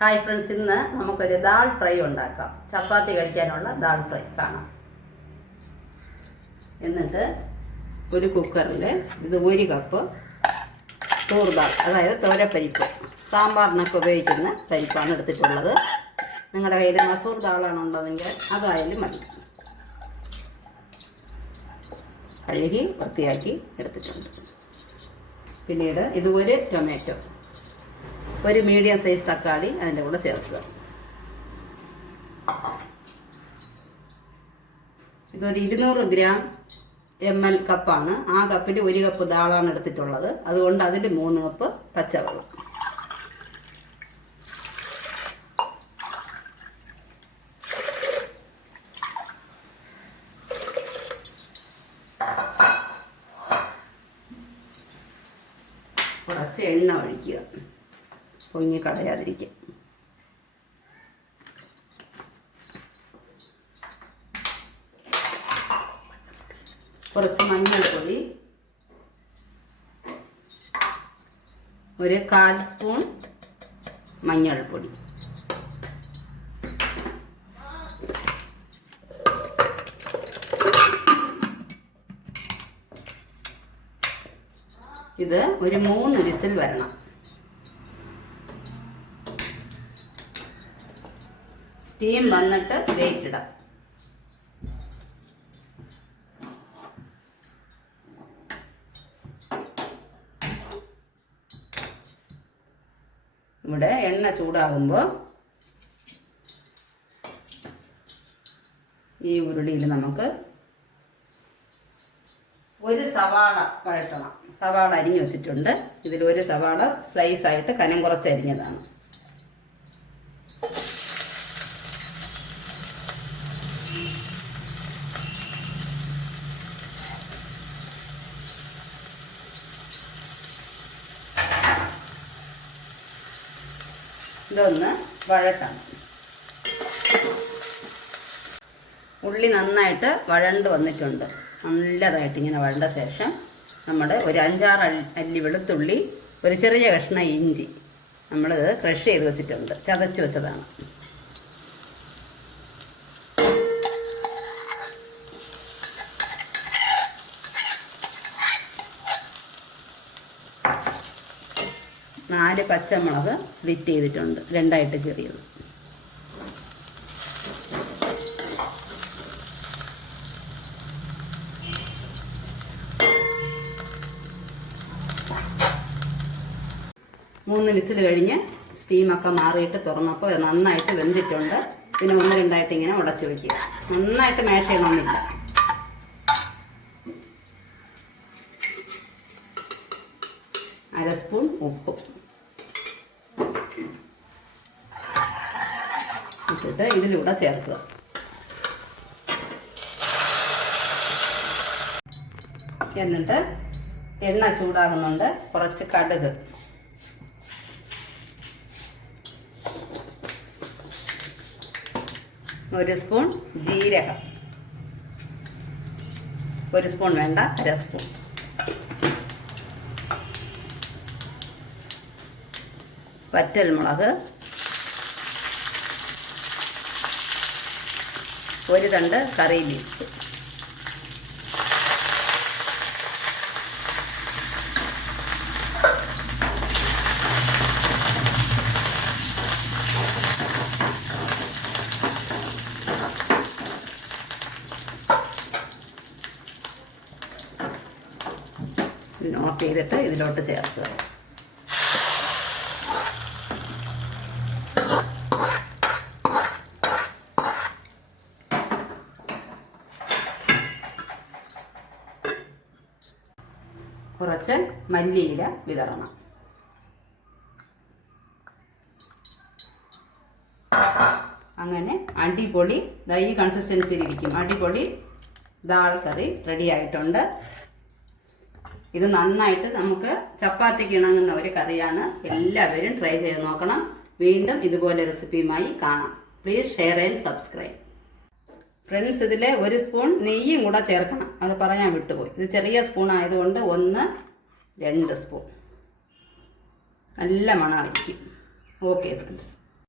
Hi friends, ഇന്ന് നമുക്കൊരു dal fry ഉണ്ടാക്കാം. ചപ്പാത്തി കഴിക്കാനുള്ള ദാൽ ഫ്രൈ കാണാം. എന്നിട്ട് ഒരു കുക്കറിൽ ഇത് 1 കപ്പ് തൂർ ദാൽ, അതായത് തോരപ്പരിപ്പ്, സാമ്പാറിനൊക്കെ ഉപയോഗിക്കുന്ന പരിപ്പാണ് എടുത്തിട്ടുള്ളത്. നിങ്ങളുടെ കയ്യിൽ മസൂർ ദാളാണുള്ളതെങ്കിൽ അതായാലും മതി. കഴുകി വൃത്തിയാക്കി എടുത്തിട്ടുണ്ട്. പിന്നീട് ഇത് 1 ടൊമാറ്റോ, 1 മീഡിയം സൈസ് തക്കാളി അതിൻ്റെ കൂടെ ചേർക്കുക. ഇതൊരു 200 ഗ്രാം ml കപ്പാണ്. ആ കപ്പിൽ 1 കപ്പ് ദാളാണ് എടുത്തിട്ടുള്ളത്. അതുകൊണ്ട് അതിൽ 3 കപ്പ് പച്ചവെള്ളം. കുറച്ച് എണ്ണ ഒഴിക്കുക, പൊങ്ങി കളയാതിരിക്കുക. കുറച്ച് മഞ്ഞൾപ്പൊടി, 1/4 സ്പൂൺ മഞ്ഞൾപ്പൊടി, ഇത് ഒരു 3 വിസിൽ വരണം. സ്റ്റീം വന്നിട്ട് വെയിറ്റ് ഇടാം. ഇവിടെ എണ്ണ ചൂടാകുമ്പോൾ ഈ ഉരുളിയിൽ നമുക്ക് 1 സവാള വഴറ്റണം. സവാള അരിഞ്ഞു വെച്ചിട്ടുണ്ട്. ഇതിൽ 1 സവാള സ്ലൈസായിട്ട് കനം കുറച്ച് അരിഞ്ഞതാണ്. ഇതൊന്ന് വഴറ്റണം. ഉള്ളി നന്നായിട്ട് വഴണ്ട് വന്നിട്ടുണ്ട്. നല്ലതായിട്ട് ഇങ്ങനെ വഴണ്ട ശേഷം നമ്മുടെ ഒരു 5-6 അല്ലി വെളുത്തുള്ളി, ഒരു ചെറിയ കഷ്ണം ഇഞ്ചി നമ്മളിത് ക്രഷ് ചെയ്ത് വെച്ചിട്ടുണ്ട്, ചതച്ച് വെച്ചതാണ്. നാല് പച്ചമുളക് സ്ലിറ്റ് ചെയ്തിട്ടുണ്ട്, 2ആയിട്ട് കീറിയത്. മൂന്ന് വിസിൽ കഴിഞ്ഞ് സ്റ്റീമൊക്കെ മാറിയിട്ട് തുറന്നപ്പോൾ നന്നായിട്ട് വെന്തിട്ടുണ്ട്. പിന്നെ 1-2ആയിട്ട് ഇങ്ങനെ ഉടച്ച് വയ്ക്കുക. നന്നായിട്ട് മാഷ് ചെയ്യണമെന്നില്ല. അര സ്പൂൺ ഉപ്പ് ഇട്ടിട്ട് ഇതിലൂടെ ചേർക്കുക. എന്നിട്ട് എണ്ണ ചൂടാകുന്നുണ്ട്. കുറച്ച് കടുക്, 1 സ്പൂൺ ജീരകം, 1 സ്പൂൺ വേണ്ട, അര സ്പൂൺ. വറ്റൽമുളക്, 1 തണ്ട് കറി ലീവ്സ്, ഓഫ് ചെയ്തിട്ട് ഇതിലോട്ട് ചേർക്കുക. കുറച്ച് മല്ലിയില വിതറണം. അങ്ങനെ അടിപൊളി ഈ കൺസിസ്റ്റൻസിയിലിരിക്കും അടിപൊളി ദാൽ കറി റെഡി ആയിട്ടുണ്ട്. ഇത് നന്നായിട്ട് നമുക്ക് ചപ്പാത്തിക്ക് ഇണങ്ങുന്ന ഒരു കറിയാണ്. എല്ലാവരും ട്രൈ ചെയ്ത് നോക്കണം. വീണ്ടും ഇതുപോലെ റെസിപ്പിയുമായി കാണാം. Please share and subscribe. Friends, ഇതിൽ 1 സ്പൂൺ നെയ്യും കൂടെ ചേർക്കണം. അത് പറയാൻ വിട്ടുപോയി. ഇത് ചെറിയ സ്പൂൺ ആയതുകൊണ്ട് 1-2 സ്പൂൺ. നല്ല മണമായിരിക്കും. Okay friends.